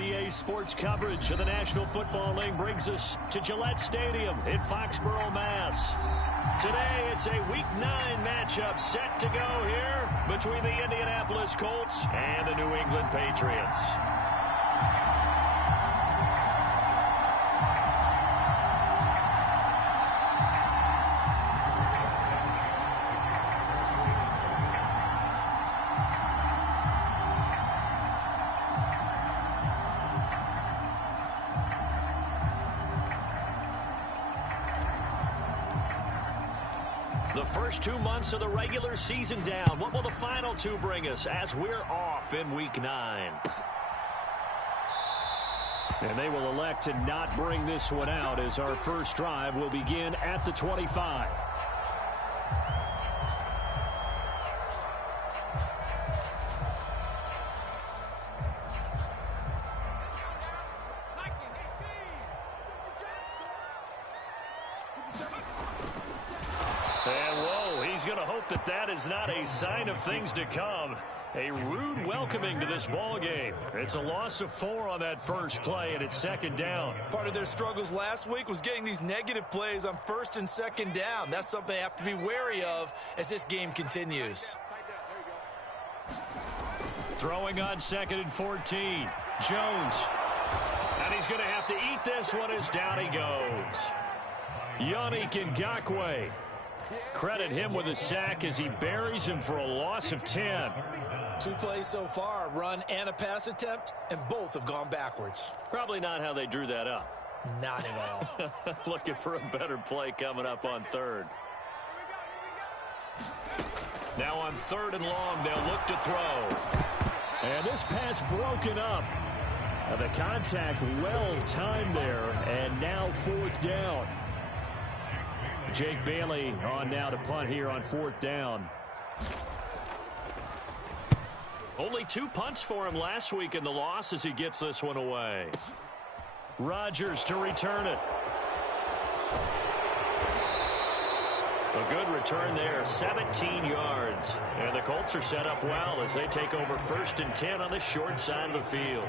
NBA sports coverage of the National Football League brings us to Gillette Stadium in Foxborough, Mass. Today, it's a Week 9 matchup set to go here between the Indianapolis Colts and the New England Patriots. The first 2 months of the regular season down. What will the final 2 bring us as we're off in Week 9? And they will elect to not bring this one out as our first drive will begin at the 25. He's going to hope that that is not a sign of things to come. A rude welcoming to this ball game. It's a loss of 4 on that first play, and it's second down. Part of their struggles last week was getting these negative plays on first and second down. That's something they have to be wary of as this game continues. Throwing on 2nd and 14. Jones. And he's going to have to eat this one as down he goes. Yannick Ngakoue. Credit him with a sack as he buries him for a loss of 10. 2 plays so far, a run and a pass attempt, and both have gone backwards. Probably not how they drew that up. Not at all. Looking for a better play coming up on 3rd. Now on 3rd and long, they'll look to throw. And this pass broken up. The contact well timed there, and now 4th down. Jake Bailey on now to punt here on 4th down. Only 2 punts for him last week in the loss as he gets this one away. Rodgers to return it. A good return there, 17 yards. And the Colts are set up well as they take over 1st and 10 on the short side of the field.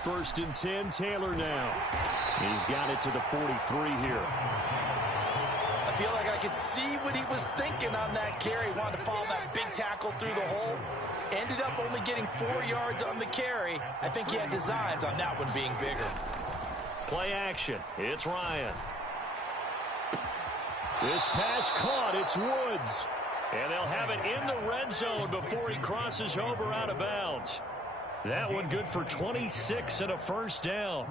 First and 10, Taylor now. He's got it to the 43 here. I feel like I could see what he was thinking on that carry. He wanted to follow that big tackle through the hole. Ended up only getting 4 yards on the carry. I think he had designs on that one being bigger. Play action. It's Ryan. This pass caught. It's Woods. And they'll have it in the red zone before he crosses over out of bounds. That one good for 26 and a first down.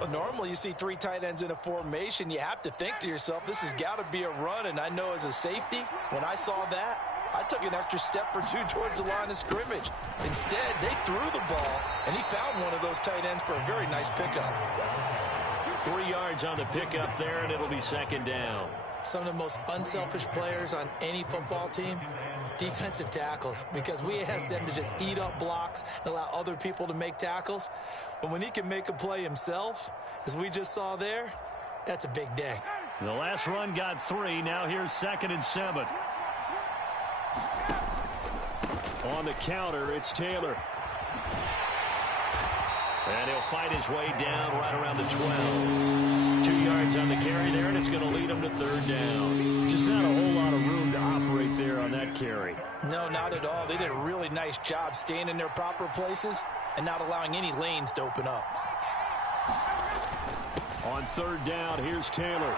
Well, normally you see 3 tight ends in a formation. You have to think to yourself, this has got to be a run. And I know as a safety, when I saw that, I took an extra step or 2 towards the line of scrimmage. Instead, they threw the ball, and he found one of those tight ends for a very nice pickup. 3 yards on the pickup there, and it'll be 2nd down. Some of the most unselfish players on any football team, defensive tackles, because we ask them to just eat up blocks and allow other people to make tackles. But when he can make a play himself, as we just saw there, that's a big day. The last run got 3. Now here's 2nd and 7. On the counter, it's Taylor. And he'll fight his way down right around the 12. 2 yards on the carry there, and it's going to lead him to 3rd down. Just not a whole lot of room to operate there on that carry. No, not at all. They did a really nice job staying in their proper places and not allowing any lanes to open up. On 3rd down, here's Taylor.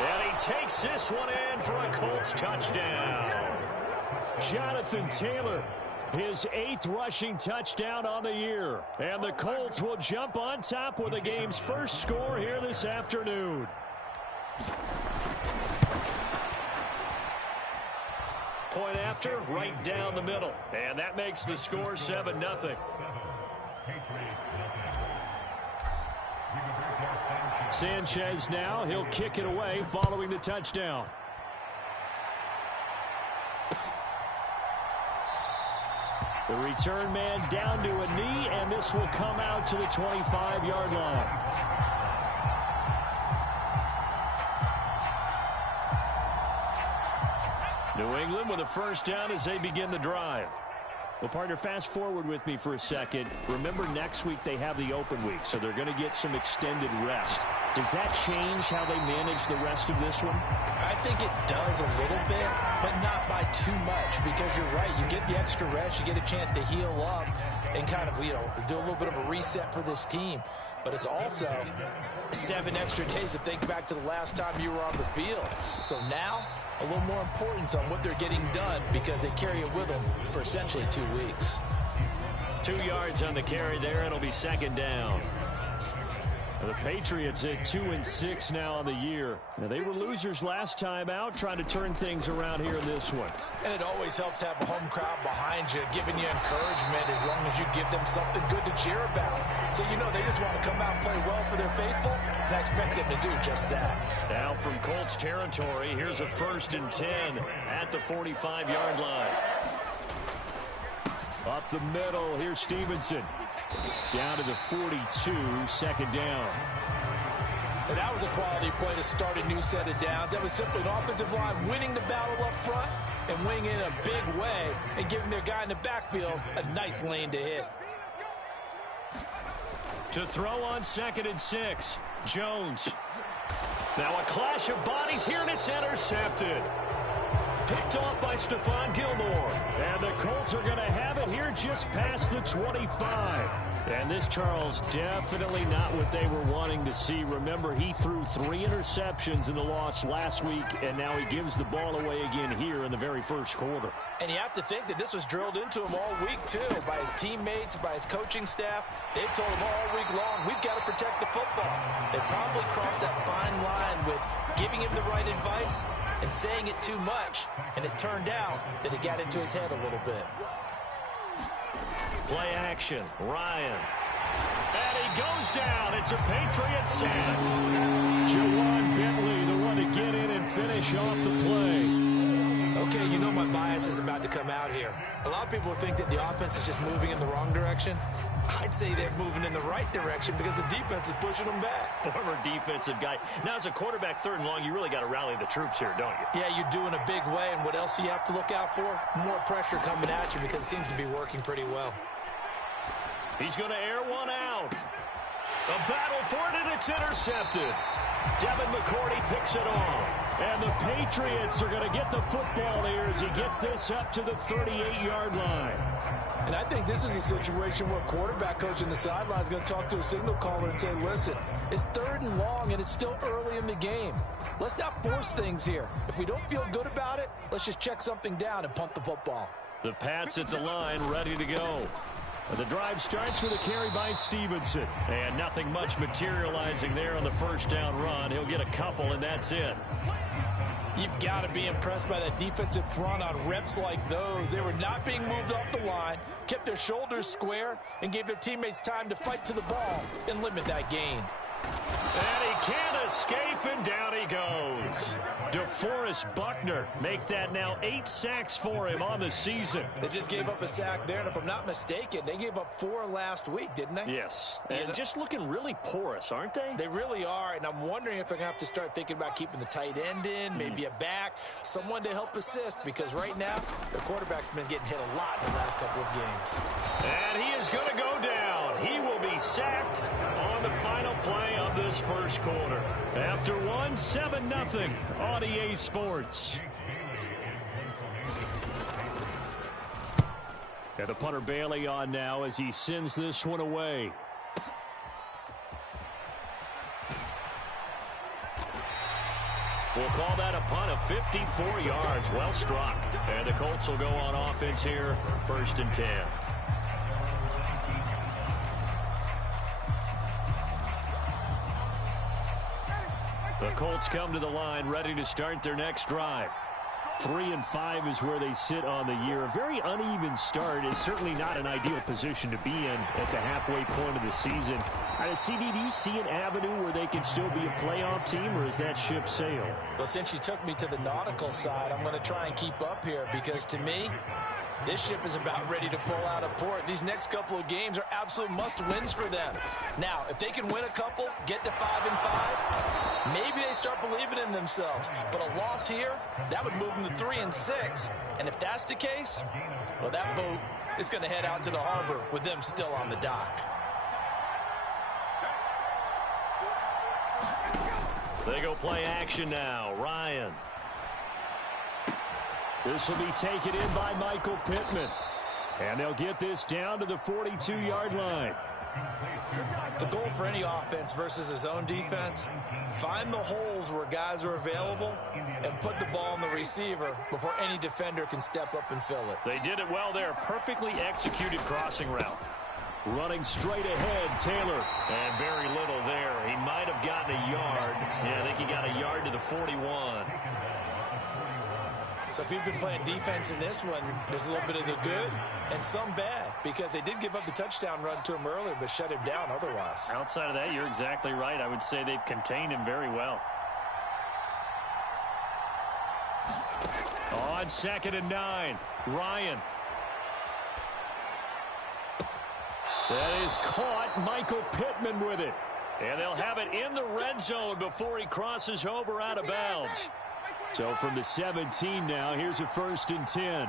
And he takes this one in for a Colts touchdown. Jonathan Taylor, his 8th rushing touchdown on the year. And the Colts will jump on top with the game's first score here this afternoon. Point after, right down the middle. And that makes the score 7-0. Sanchez now, he'll kick it away following the touchdown. The return man down to a knee, and this will come out to the 25-yard line. New England with a first down as they begin the drive. Well, partner, fast forward with me for a second. Remember, next week they have the open week, so they're going to get some extended rest. Does that change how they manage the rest of this one? I think it does a little bit, but not by too much, because you're right. You get the extra rest, you get a chance to heal up and kind of, do a little bit of a reset for this team. But it's also 7 extra days to think back to the last time you were on the field. So now, a little more importance on what they're getting done because they carry it with them for essentially 2 weeks. 2 yards on the carry there. It'll be second down. The Patriots at 2-6 now on the year. Now, they were losers last time out, trying to turn things around here in this one. And it always helps to have a home crowd behind you, giving you encouragement as long as you give them something good to cheer about. So they just want to come out and play well for their faithful, and I expect them to do just that. Now from Colts territory, here's a 1st and 10 at the 45-yard line. Up the middle, here's Stevenson. Down to the 42, second down. And that was a quality play to start a new set of downs. That was simply an offensive line winning the battle up front and winning in a big way and giving their guy in the backfield a nice lane to hit. To throw on 2nd and 6, Jones. Now a clash of bodies here, and it's intercepted. Picked off by Stephon Gilmore. And the Colts are going to have it here just past the 25. And this, Charles, definitely not what they were wanting to see. Remember, he threw 3 interceptions in the loss last week, and now he gives the ball away again here in the very first quarter. And you have to think that this was drilled into him all week, too, by his teammates, by his coaching staff. They've told him all week long, we've got to protect the football. They probably crossed that fine line with giving him the right advice and saying it too much, and it turned out that it got into his head a little bit. Play action, Ryan. And he goes down. It's a Patriot sack. Jawan Bentley, the one to get in and finish off the play. Okay, my bias is about to come out here. A lot of people think that the offense is just moving in the wrong direction. I'd say they're moving in the right direction because the defense is pushing them back. Former defensive guy. Now, as a quarterback, 3rd and long, you really got to rally the troops here, don't you? Yeah, you do in a big way. And what else do you have to look out for? More pressure coming at you because it seems to be working pretty well. He's going to air one out. A battle for it, and it's intercepted. Devin McCourty picks it off. And the Patriots are going to get the football here as he gets this up to the 38-yard line. And I think this is a situation where a quarterback coach in the sideline is going to talk to a signal caller and say, listen, it's 3rd and long, and it's still early in the game. Let's not force things here. If we don't feel good about it, let's just check something down and punt the football. The Pats at the line, ready to go. The drive starts with a carry by Stevenson. And nothing much materializing there on the first down run. He'll get a couple, and that's it. You've got to be impressed by that defensive front on reps like those. They were not being moved off the line, kept their shoulders square, and gave their teammates time to fight to the ball and limit that gain. And he can't escape, and down he goes. DeForest Buckner make that now 8 sacks for him on the season. They just gave up a sack there, and if I'm not mistaken, they gave up 4 last week, didn't they? Yes, and just looking really porous, aren't they? They really are, and I'm wondering if they're going to have to start thinking about keeping the tight end in, maybe a back, someone to help assist, because right now, the quarterback's been getting hit a lot in the last couple of games. And he is going to go down. He will be sacked on the final play of this first quarter. After 7-0 on EA Sports. And the punter Bailey on now as he sends this one away. We'll call that a punt of 54 yards. Well struck. And the Colts will go on offense here, 1st and 10. The Colts come to the line ready to start their next drive. 3-5 is where they sit on the year. A very uneven start is certainly not an ideal position to be in at the halfway point of the season. CD, do you see an avenue where they can still be a playoff team, or is that ship sailed? Well, since you took me to the nautical side, I'm going to try and keep up here because to me, This ship is about ready to pull out of port. These next couple of games are absolute must-wins for them. Now, if they can win a couple, get to 5-5, maybe they start believing in themselves. But a loss here, that would move them to 3-6. And if that's the case, well, that boat is going to head out to the harbor with them still on the dock. They go play action now. Ryan. This will be taken in by Michael Pittman. And they'll get this down to the 42-yard line. The goal for any offense versus his own defense, find the holes where guys are available and put the ball on the receiver before any defender can step up and fill it. They did it well there. Perfectly executed crossing route. Running straight ahead, Taylor. And very little there. He might have gotten a yard. Yeah, I think he got a yard to the 41. So if you've been playing defense in this one, there's a little bit of the good and some bad, because they did give up the touchdown run to him earlier, but shut him down otherwise. Outside of that, you're exactly right. I would say they've contained him very well. On 2nd and 9, Ryan. That is caught. Michael Pittman with it. And they'll have it in the red zone before he crosses over out of bounds. So from the 17 now, here's a 1st and 10.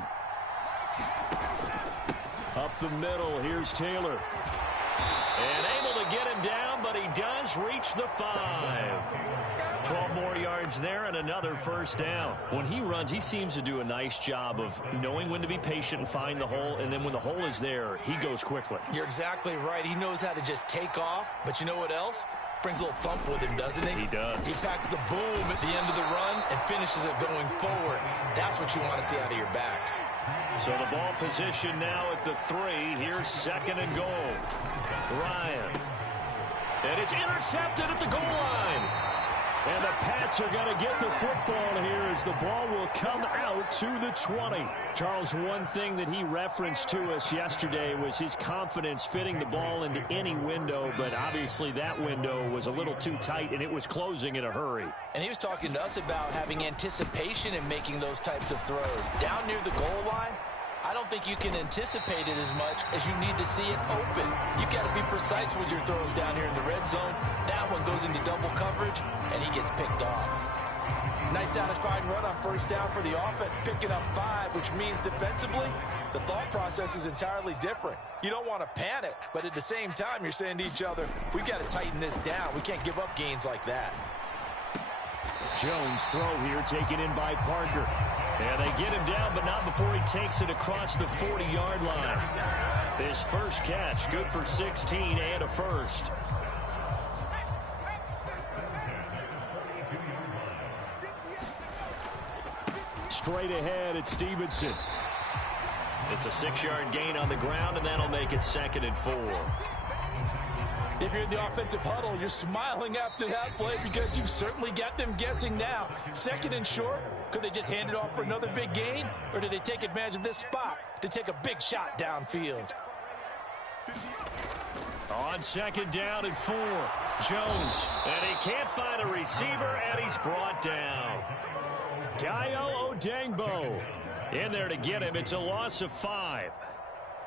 Up the middle, here's Taylor. And able to get him down, but he does reach the 5. 12 more yards there and another 1st down. When he runs, he seems to do a nice job of knowing when to be patient and find the hole, and then when the hole is there, he goes quickly. You're exactly right. He knows how to just take off, but you know what else? Brings a little thump with him, doesn't he? He does. He packs the boom at the end of the run and finishes it going forward. That's what you want to see out of your backs. So the ball position now at the 3. Here's 2nd and goal. Ryan. And it's intercepted at the goal line. And the Pats are going to get the football here as the ball will come out to the 20. Charles, one thing that he referenced to us yesterday was his confidence fitting the ball into any window, but obviously that window was a little too tight and it was closing in a hurry. And he was talking to us about having anticipation in making those types of throws. Down near the goal line, I don't think you can anticipate it as much as you need to see it open. You've got to be precise with your throws down here in the red zone. That one goes into double coverage, and he gets picked off. Nice satisfying run on 1st down for the offense, picking up 5, which means defensively, the thought process is entirely different. You don't want to panic, but at the same time, you're saying to each other, we've got to tighten this down. We can't give up gains like that. Jones throw here taken in by Parker. And they get him down, but not before he takes it across the 40-yard line. His first catch, good for 16 and a 1st. Straight ahead at Stevenson. It's a 6-yard gain on the ground, and that'll make it 2nd and 4. If you're in the offensive huddle, you're smiling after that play because you've certainly got them guessing now. 2nd and short, could they just hand it off for another big gain? Or do they take advantage of this spot to take a big shot downfield? On 2nd down and 4, Jones. And he can't find a receiver, and he's brought down. Dayo Odengbo in there to get him. It's a loss of 5.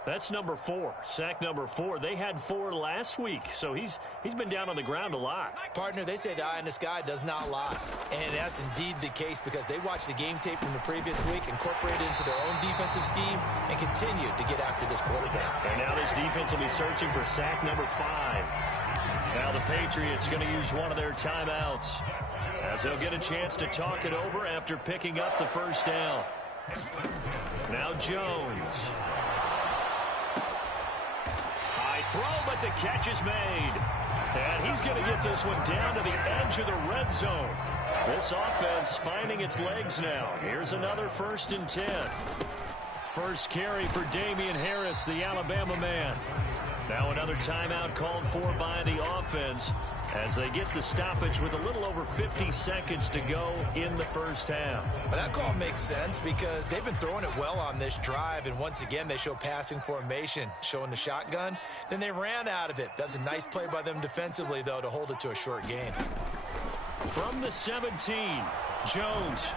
That's number 4, sack number 4. They had 4 last week, so he's been down on the ground a lot. Partner, they say the eye in the sky does not lie. And that's indeed the case because they watched the game tape from the previous week, incorporated it into their own defensive scheme, and continued to get after this quarterback. And now this defense will be searching for sack number 5. Now the Patriots are going to use one of their timeouts as they'll get a chance to talk it over after picking up the 1st down. Now Jones. Throw, but the catch is made. And he's going to get this one down to the edge of the red zone. This offense finding its legs now. Here's another 1st and 10. First carry for Damian Harris, the Alabama man. Now another timeout called for by the offense as they get the stoppage with a little over 50 seconds to go in the 1st half. But that call makes sense because they've been throwing it well on this drive, and once again they show passing formation, showing the shotgun. Then they ran out of it. That's a nice play by them defensively, though, to hold it to a short gain. From the 17, Jones.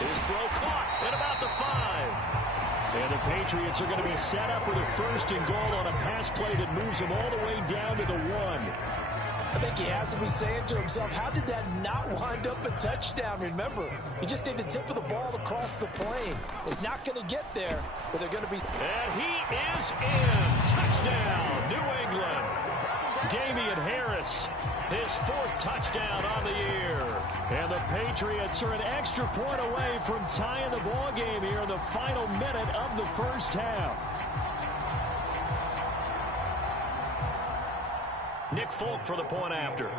His throw caught at about the 5. And the Patriots are going to be set up with a 1st and goal on a pass play that moves them all the way down to the 1. I think he has to be saying to himself, how did that not wind up a touchdown? Remember, he just need the tip of the ball to cross the plane. It's not going to get there, but they're going to be... And he is in. Touchdown, New England. Damian Harris, his 4th touchdown on the year. And the Patriots are an extra point away from tying the ball game here in the final minute of the first half. Nick Folk for the point after.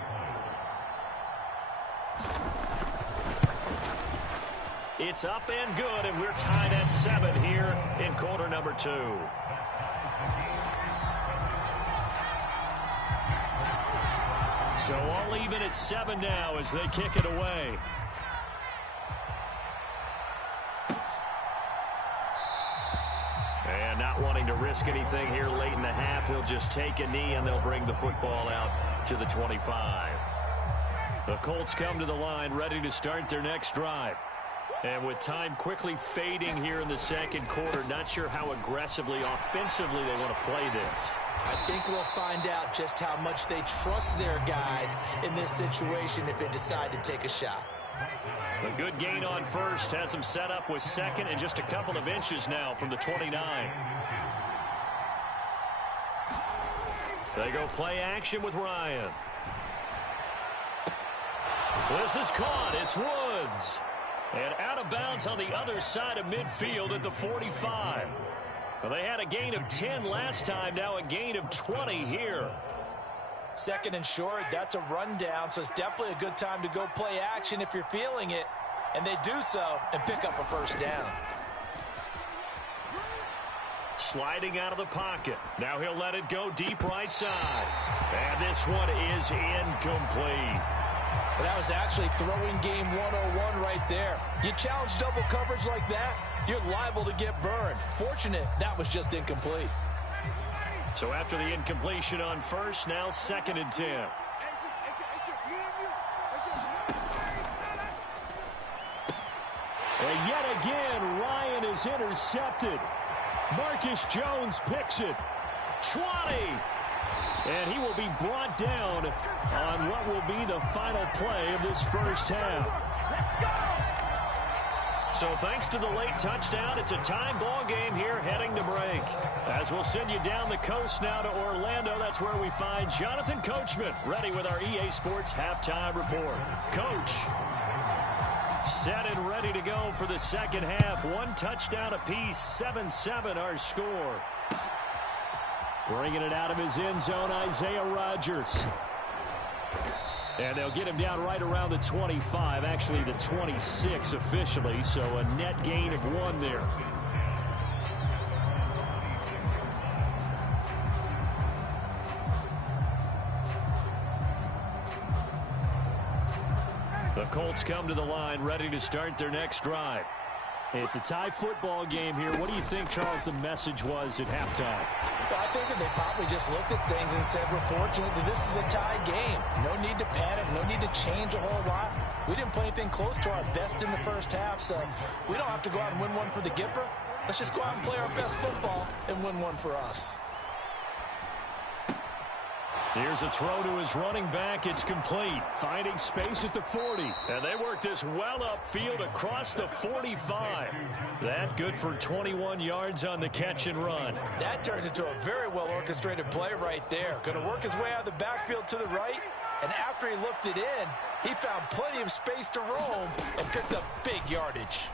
It's up and good, and we're tied at 7 here in quarter number 2. So all even at 7 now as they kick it away. And not wanting to risk anything here late in the half, he'll just take a knee and they'll bring the football out to the 25. The Colts come to the line ready to start their next drive. And with time quickly fading here in the second quarter, not sure how aggressively, offensively they want to play this. I think we'll find out just how much they trust their guys in this situation if they decide to take a shot. A good gain on first has them set up with 2nd and just a couple of inches now from the 29. They go play action with Ryan. This is caught. It's Woods. And out of bounds on the other side of midfield at the 45. Well, they had a gain of 10 last time, now a gain of 20 here. 2nd and short, that's a rundown, so it's definitely a good time to go play action if you're feeling it. And they do so and pick up a 1st down. Sliding out of the pocket. Now he'll let it go deep right side. And this one is incomplete. Well, that was actually throwing game 101 right there. You challenge double coverage like that, you're liable to get burned. Fortunate, that was just incomplete. So after the incompletion on first, now 2nd and 10. And yet again, Ryan is intercepted. Marcus Jones picks it. 20. And he will be brought down on what will be the final play of this first half. So thanks to the late touchdown, it's a time ball game here heading to break. As we'll send you down the coast now to Orlando, that's where we find Jonathan Coachman ready with our EA Sports halftime report. Coach, set and ready to go for the second half. 1 touchdown apiece, 7-7 our score. Bringing it out of his end zone, Isaiah Rodgers. And they'll get him down right around the 25, actually the 26 officially, so a net gain of 1 there. The Colts come to the line ready to start their next drive. It's a tie football game here. What do you think, Charles, the message was at halftime? Well, I think that they probably just looked at things and said, we're fortunate that this is a tie game. No need to panic, no need to change a whole lot. We didn't play anything close to our best in the first half, so we don't have to go out and win one for the Gipper. Let's just go out and play our best football and win one for us. Here's a throw to his running back. It's complete. Finding space at the 40. And they work this well upfield across the 45. That good for 21 yards on the catch and run. That turned into a very well-orchestrated play right there. Going to work his way out of the backfield to the right. And after he looked it in, he found plenty of space to roam and picked up big yardage.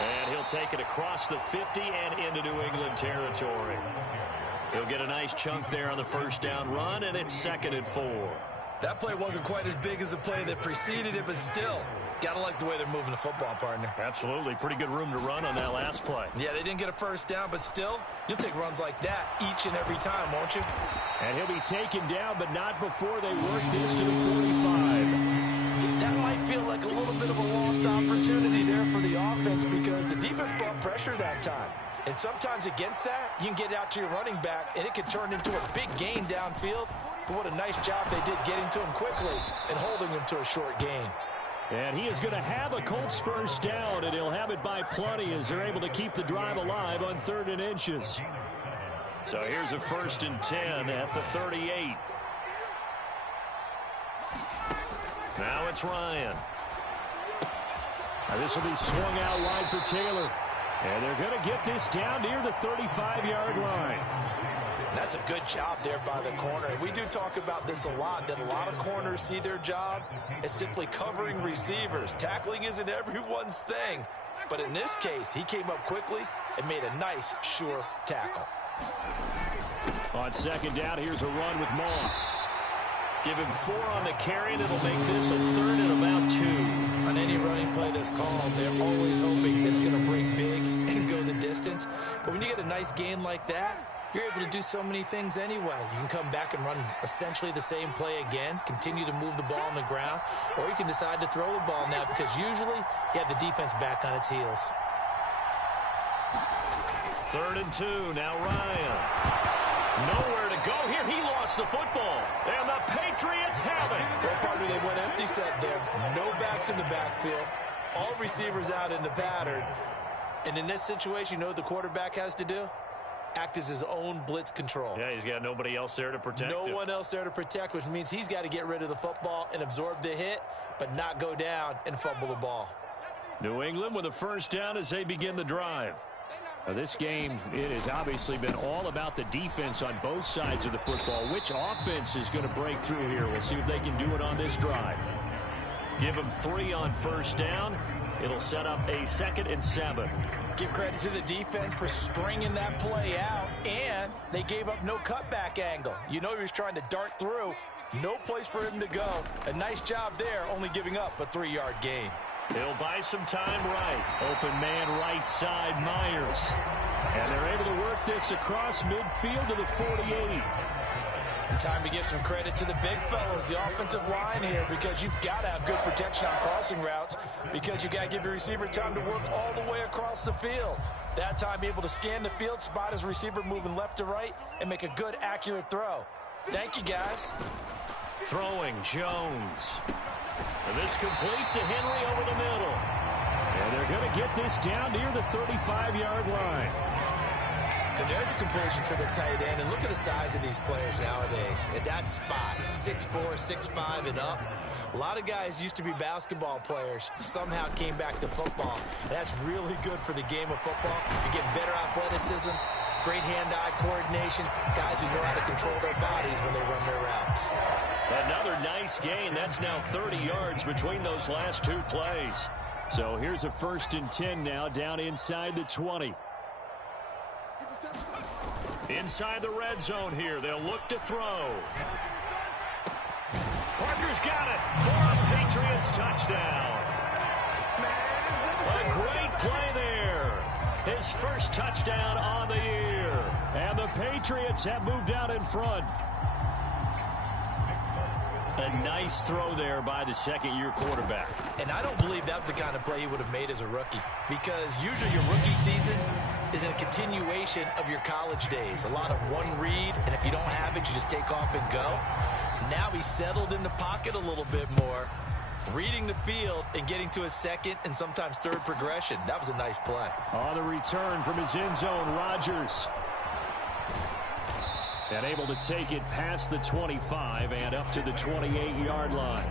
And he'll take it across the 50 and into New England territory. He'll get a nice chunk there on the first down run, and it's 2nd and 4. That play wasn't quite as big as the play that preceded it, but still, got to like the way they're moving the football, partner. Absolutely. Pretty good room to run on that last play. Yeah, they didn't get a first down, but still, you'll take runs like that each and every time, won't you? And he'll be taken down, but not before they work this to the 45. That might feel like a little bit of a lost opportunity there for the offense because the defense brought pressure that time. And sometimes against that, you can get out to your running back, and it can turn into a big gain downfield. But what a nice job they did getting to him quickly and holding him to a short gain. And he is going to have a Colts first down, and he'll have it by plenty as they're able to keep the drive alive on 3rd and inches. So here's a 1st and 10 at the 38. Now it's Ryan. Now this will be swung out wide for Taylor. And they're going to get this down near the 35-yard line. That's a good job there by the corner. We do talk about this a lot, that a lot of corners see their job as simply covering receivers. Tackling isn't everyone's thing. But in this case, he came up quickly and made a nice, sure tackle. On 2nd down, here's a run with Moss. Give him 4 on the carry, and it'll make this a 3rd and about 2. On any running play that's called, they're always hoping it's going to break big and go the distance. But when you get a nice gain like that, you're able to do so many things anyway. You can come back and run essentially the same play again, continue to move the ball on the ground, or you can decide to throw the ball now because usually you have the defense back on its heels. 3rd and 2, now Ryan. Nowhere to go here. He lost the football. And the Patriots have it. Well, partner, they went empty set there. No backs in the backfield. All receivers out in the pattern. And in this situation, you know what the quarterback has to do? Act as his own blitz control. Yeah, he's got nobody else there to protect him. No one else there to protect, which means he's got to get rid of the football and absorb the hit, but not go down and fumble the ball. New England with a first down as they begin the drive. Now, this game, it has obviously been all about the defense on both sides of the football. Which offense is going to break through here? We'll see if they can do it on this drive. Give them 3 on first down. It'll set up a 2nd and 7. Give credit to the defense for stringing that play out, and they gave up no cutback angle. You know he was trying to dart through. No place for him to go. A nice job there, only giving up a 3-yard gain. It'll buy some time right. Open man right side, Myers. And they're able to work this across midfield to the 48. Time to give some credit to the big fellas, the offensive line here, because you've got to have good protection on crossing routes because you've got to give your receiver time to work all the way across the field. That time able to scan the field, spot his receiver moving left to right, and make a good, accurate throw. Thank you, guys. Throwing, Jones. And this complete to Henry over the middle. And they're going to get this down near the 35-yard line. And there's a completion to the tight end. And look at the size of these players nowadays. At that spot, 6'4", 6'5", and up. A lot of guys used to be basketball players, somehow came back to football. And that's really good for the game of football. You get better athleticism, great hand-eye coordination, guys who know how to control their bodies when they run their routes. Another nice gain. That's now 30 yards between those last 2 plays. So here's a 1st and 10 now down inside the 20. Inside the red zone here. They'll look to throw. Parker's got it for a Patriots touchdown. A great play there. His first touchdown on the year. And the Patriots have moved out in front. A nice throw there by the 2nd-year quarterback. And I don't believe that was the kind of play he would have made as a rookie, because usually your rookie season is a continuation of your college days. A lot of one read, and if you don't have it, you just take off and go. Now he's settled in the pocket a little bit more, reading the field and getting to his 2nd and sometimes 3rd progression. That was a nice play. On the return from his end zone, Rodgers. And able to take it past the 25 and up to the 28-yard line.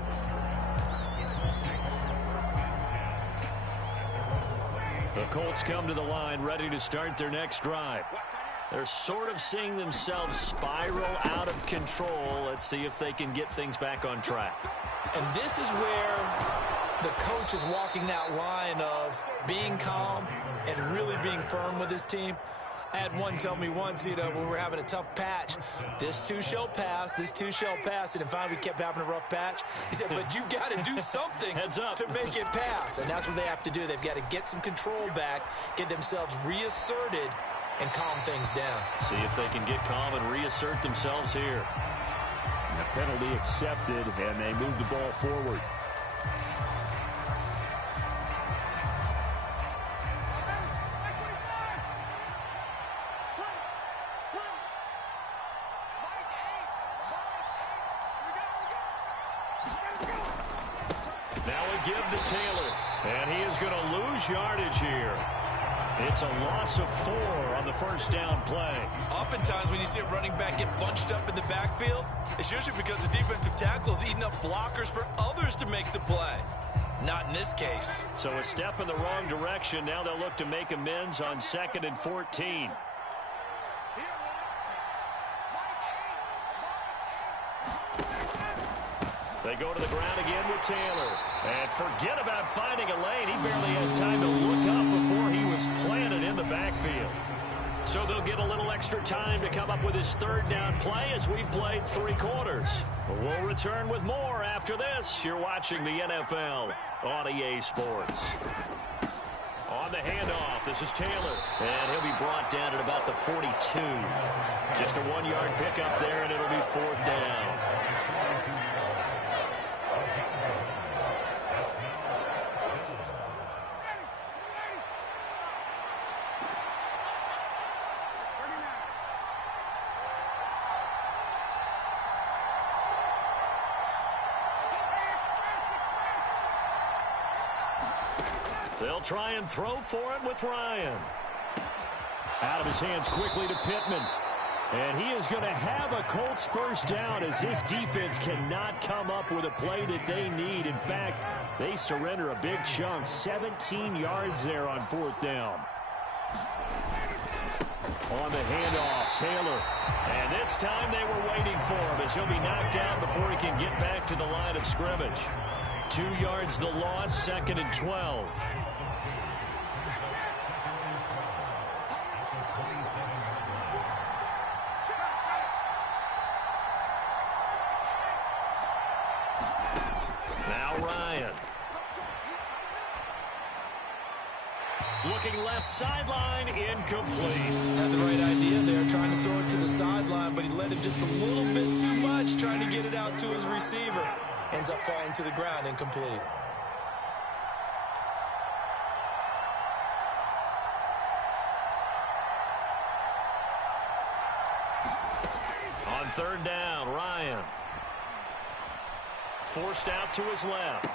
The Colts come to the line ready to start their next drive. They're sort of seeing themselves spiral out of control. Let's see if they can get things back on track. And this is where the coach is walking that line of being calm and really being firm with his team. I had one tell me once, when we were having a tough patch, this too shall pass, this too shall pass. And finally we kept having a rough patch. He said, but you got to do something to make it pass. And that's what they have to do. They've got to get some control back, get themselves reasserted, and calm things down. See if they can get calm and reassert themselves here. And the penalty accepted, and they move the ball forward. Now we give to Taylor, and he is going to lose yardage here. It's a loss of 4 on the first down play. Oftentimes when you see a running back get bunched up in the backfield, it's usually because the defensive tackle is eating up blockers for others to make the play. Not in this case. So a step in the wrong direction. Now they'll look to make amends on 2nd and 14. They go to the ground again with Taylor. And forget about finding a lane. He barely had time to look up before he was planted in the backfield. So they'll get a little extra time to come up with his 3rd down play as we've played 3 quarters. We'll return with more after this. You're watching the NFL on EA Sports. On the handoff, this is Taylor. And he'll be brought down at about the 42. Just a 1-yard pickup there, and it'll be 4th down. They'll try and throw for it with Ryan. Out of his hands quickly to Pittman. And he is going to have a Colts 1st down as this defense cannot come up with a play that they need. In fact, they surrender a big chunk. 17 yards there on 4th down. On the handoff, Taylor. And this time they were waiting for him as he'll be knocked down before he can get back to the line of scrimmage. 2 yards the loss, 2nd and 12. Now Ryan. Looking left sideline, incomplete. Had the right idea there, trying to throw it to the sideline, but he led him just a little bit too much, trying to get it out to his receiver. Ends up falling to the ground, incomplete. On 3rd down, Ryan. Forced out to his left.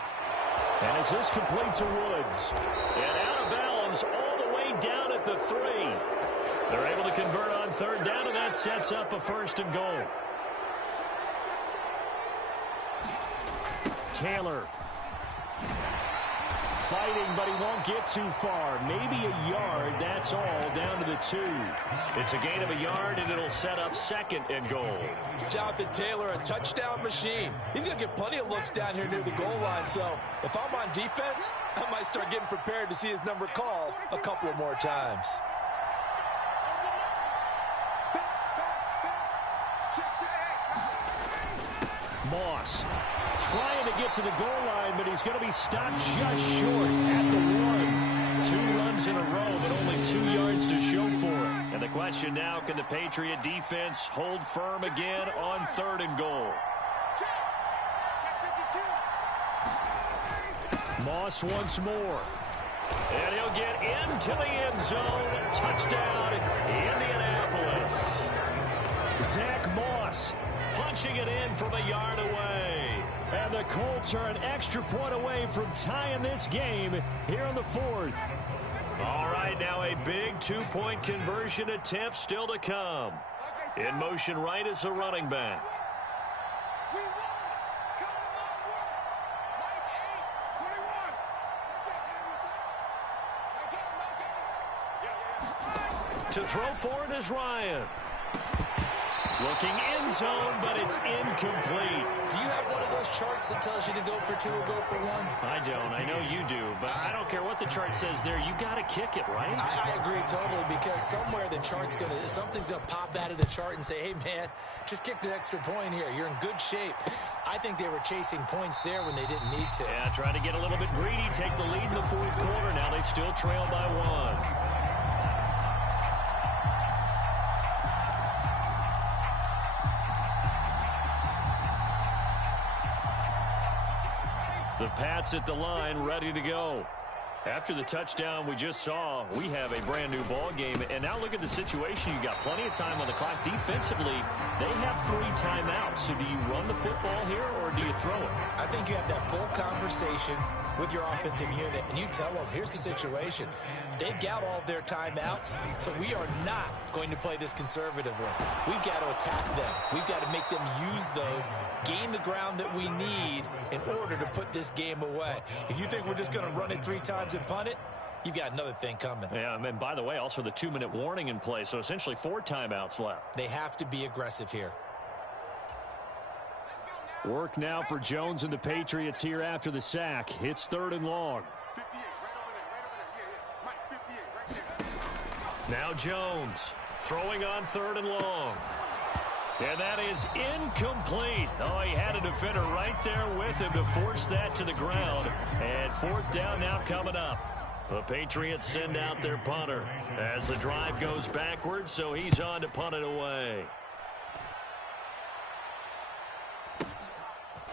And is this complete to Woods? And out of bounds all the way down at the 3. They're able to convert on 3rd down, and that sets up a 1st and goal. Taylor. Fighting, but he won't get too far. Maybe a yard, that's all, down to the 2. It's a gain of a yard, and it'll set up 2nd and goal. Jonathan Taylor, a touchdown machine. He's going to get plenty of looks down here near the goal line, so if I'm on defense, I might start getting prepared to see his number called a couple of more times. Moss trying to get to the goal line, but he's going to be stopped just short at the 1. 2 runs in a row, but only 2 yards to show for it. And the question now, can the Patriot defense hold firm again on 3rd and goal? Moss once more. And he'll get into the end zone. Touchdown, Indianapolis. Zach Moss punching it in from a yard away. And the Colts are an extra point away from tying this game here in the 4th. All right, now a big 2-point conversion attempt still to come. In motion right is a running back. To throw for it is Ryan. Looking end zone, but it's incomplete. Do you have one of those charts that tells you to go for 2 or go for 1? I don't. I know you do, but I don't care what the chart says there. You got to kick it, right? I agree totally, because somewhere the chart's something's gonna pop out of the chart and say, hey man, just kick the extra point here. You're in good shape. I think they were chasing points there when they didn't need to. Yeah, trying to get a little bit greedy, take the lead in the 4th quarter. Now they still trail by 1. The Pats at the line, ready to go. After the touchdown we just saw, we have a brand new ball game. And now look at the situation. You got plenty of time on the clock. Defensively, they have 3 timeouts. So do you run the football here or do you throw it? I think you have that full conversation with your offensive unit, and you tell them, here's the situation. They've got all their timeouts, so we are not going to play this conservatively. We've got to attack them. We've got to make them use those, gain the ground that we need in order to put this game away. If you think we're just going to run it 3 times and punt it, you've got another thing coming. Yeah, and by the way, also the 2-minute warning in play, so essentially 4 timeouts left. They have to be aggressive here. Work now for Jones and the Patriots here after the sack. It's 3rd and long. Now Jones throwing on 3rd and long. And that is incomplete. Oh, he had a defender right there with him to force that to the ground. And 4th down now coming up. The Patriots send out their punter as the drive goes backwards, so he's on to punt it away.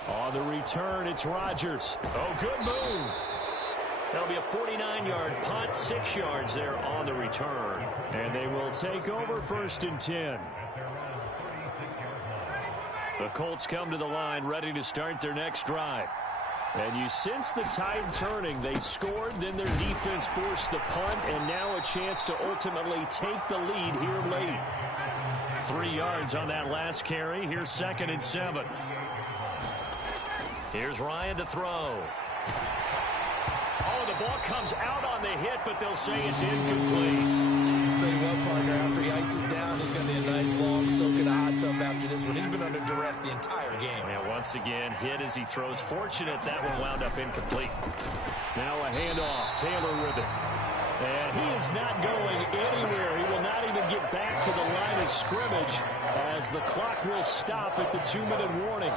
On the return, it's Rodgers. Oh, good move. That'll be a 49-yard punt, 6 yards there on the return. And they will take over 1st and 10. The Colts come to the line, ready to start their next drive. And you sense the tide turning. They scored, then their defense forced the punt, and now a chance to ultimately take the lead here late. 3 yards on that last carry. Here's 2nd and 7. Here's Ryan to throw. Oh, the ball comes out on the hit, but they'll say it's incomplete. Tell you what, partner, after he ices down, he's going to need a nice long soak in a hot tub after this one. He's been under duress the entire game. Yeah, once again, hit as he throws. Fortunate that one wound up incomplete. Now a handoff. Taylor with it. And he is not going anywhere. He will not even get back to the line of scrimmage as the clock will stop at the 2-minute warning.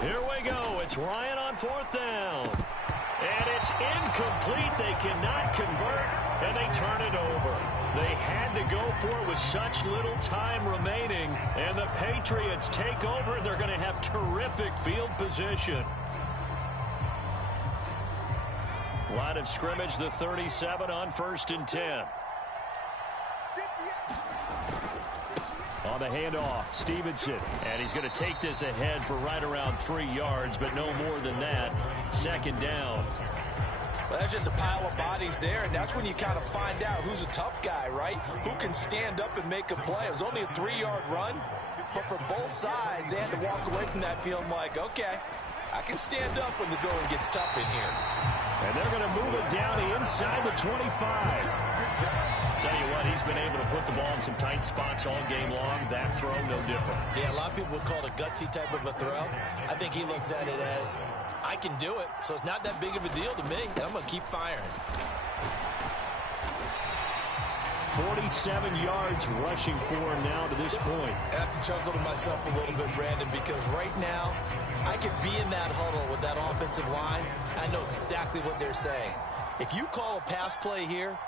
Here we go. It's Ryan on 4th down. And it's incomplete. They cannot convert, and they turn it over. They had to go for it with such little time remaining. And the Patriots take over. They're going to have terrific field position. Line of scrimmage, the 37 on 1st and 10. On the handoff, Stevenson. And he's going to take this ahead for right around 3 yards, but no more than that. 2nd down. Well, that's just a pile of bodies there, and that's when you kind of find out who's a tough guy, right? Who can stand up and make a play. It was only a 3-yard run, but for both sides, they had to walk away from that feeling like, okay, I can stand up when the going gets tough in here. And they're going to move it down inside the 25. Tell you what, he's been able to put the ball in some tight spots all game long. That throw, no different. Yeah, a lot of people would call it a gutsy type of a throw. I think he looks at it as, I can do it, so it's not that big of a deal to me, and I'm going to keep firing. 47 yards rushing for him now to this point. I have to chuckle to myself a little bit, Brandon, because right now, I could be in that huddle with that offensive line. I know exactly what they're saying. If you call a pass play here,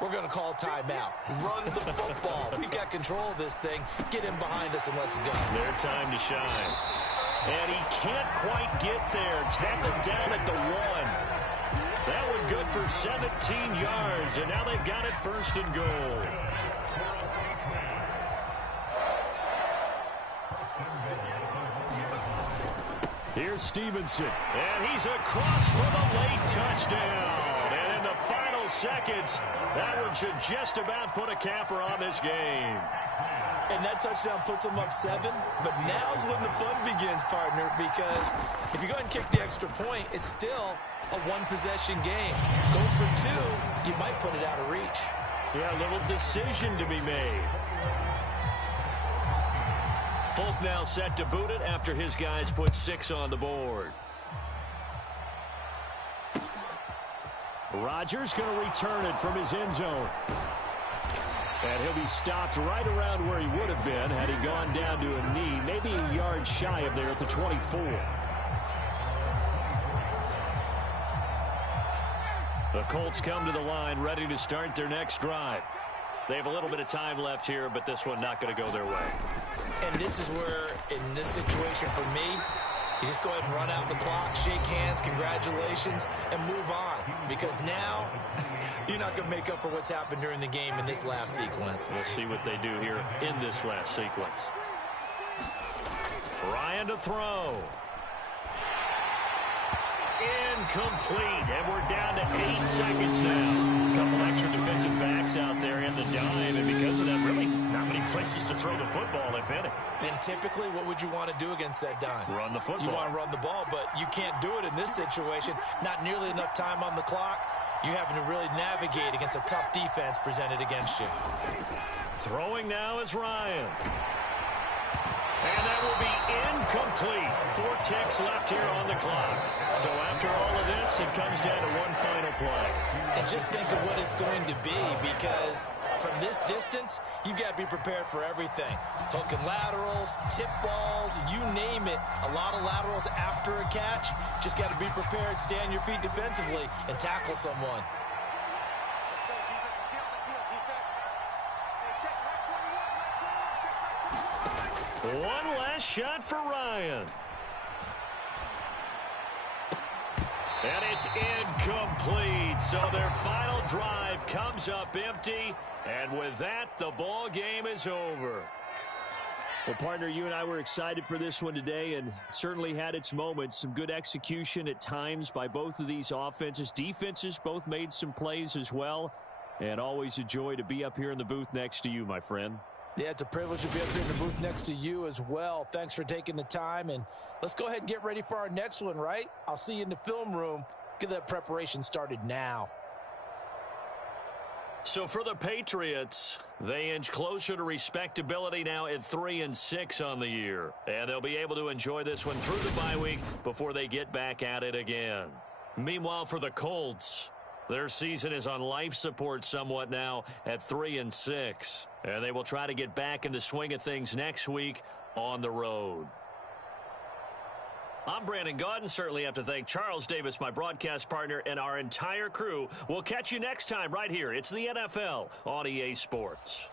we're going to call timeout. Run the football. We've got control of this thing. Get him behind us and let's go. Their time to shine. And he can't quite get there. Tackled down at the 1. That one good for 17 yards. And now they've got it 1st and goal. Here's Stevenson. And he's across for the late touchdown. And in the final seconds, that one should just about put a capper on this game. And that touchdown puts them up 7. But now's when the fun begins, partner, because if you go ahead and kick the extra point, it's still a one-possession game. Go for 2, you might put it out of reach. Yeah, a little decision to be made. Folk now set to boot it after his guys put 6 on the board. Rodgers going to return it from his end zone. And he'll be stopped right around where he would have been had he gone down to a knee, maybe a yard shy of there at the 24. The Colts come to the line ready to start their next drive. They have a little bit of time left here, but this one not going to go their way. And this is where, in this situation for me, you just go ahead and run out the clock, shake hands, congratulations, and move on. Because now, you're not going to make up for what's happened during the game in this last sequence. We'll see what they do here in this last sequence. Ryan to throw. Incomplete, and we're down to 8 seconds now. A couple extra defensive backs out there in the dime, and because of that, really not many places to throw the football, if any. And typically, what would you want to do against that dime? Run the football. You want to run the ball, but you can't do it in this situation. Not nearly enough time on the clock. You're having to really navigate against a tough defense presented against you. Throwing now is Ryan. And that will be incomplete. 4 ticks left here on the clock. So after all of this, it comes down to one final play. And just think of what it's going to be, because from this distance, you've got to be prepared for everything. Hook and laterals, tip balls, you name it. A lot of laterals after a catch. Just got to be prepared, stay on your feet defensively, and tackle someone. One last shot for Ryan. And it's incomplete. So their final drive comes up empty. And with that, the ball game is over. Well, partner, you and I were excited for this one today, and certainly had its moments. Some good execution at times by both of these offenses. Defenses both made some plays as well. And always a joy to be up here in the booth next to you, my friend. Yeah, it's a privilege to be up here in the booth next to you as well. Thanks for taking the time, and let's go ahead and get ready for our next one, right? I'll see you in the film room. Get that preparation started now. So for the Patriots, they inch closer to respectability now at 3-6 on the year. And they'll be able to enjoy this one through the bye week before they get back at it again. Meanwhile, for the Colts, their season is on life support somewhat now at 3-6. And they will try to get back in the swing of things next week on the road. I'm Brandon Gaudin. Certainly have to thank Charles Davis, my broadcast partner, and our entire crew. We'll catch you next time right here. It's the NFL on EA Sports.